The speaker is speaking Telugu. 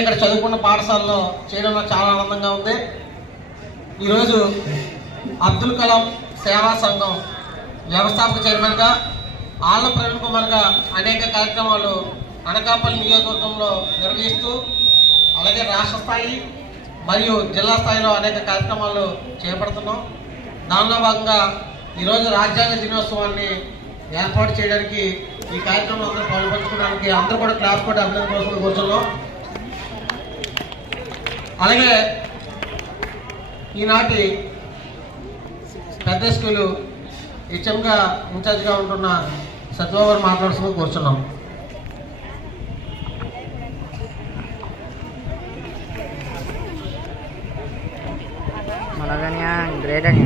ఇక్కడ చదువుకున్న పాఠశాలలో చేయడం నాకు చాలా ఆనందంగా ఉంది. ఈరోజు అబ్దుల్ కలాం సేవా సంఘం వ్యవస్థాపక చైర్మన్గా ఆళ్ళ ప్రవీణ్ కుమార్గా అనేక కార్యక్రమాలు అనకాపల్లి నియోజకవర్గంలో నిర్వహిస్తూ అలాగే రాష్ట్ర స్థాయి మరియు జిల్లా స్థాయిలో అనేక కార్యక్రమాలు చేపడుతున్నాం. దానిలో భాగంగా ఈరోజు రాజ్యాంగ దినోత్సవాన్ని ఏర్పాటు చేయడానికి ఈ కార్యక్రమం అందరూ పాల్పంచుకోవడానికి అందరూ కూడా క్లాస్ కూడా అభినందన కోసం కూర్చున్నాం. అలాగే ఈనాటి పెద్ద స్కూలు హెచ్ఎంగా ఇన్ఛార్జ్గా ఉంటున్న సత్యబాబు మాట్లాడుతూ కూర్చున్నాం. మనగానే గ్రేట్ అని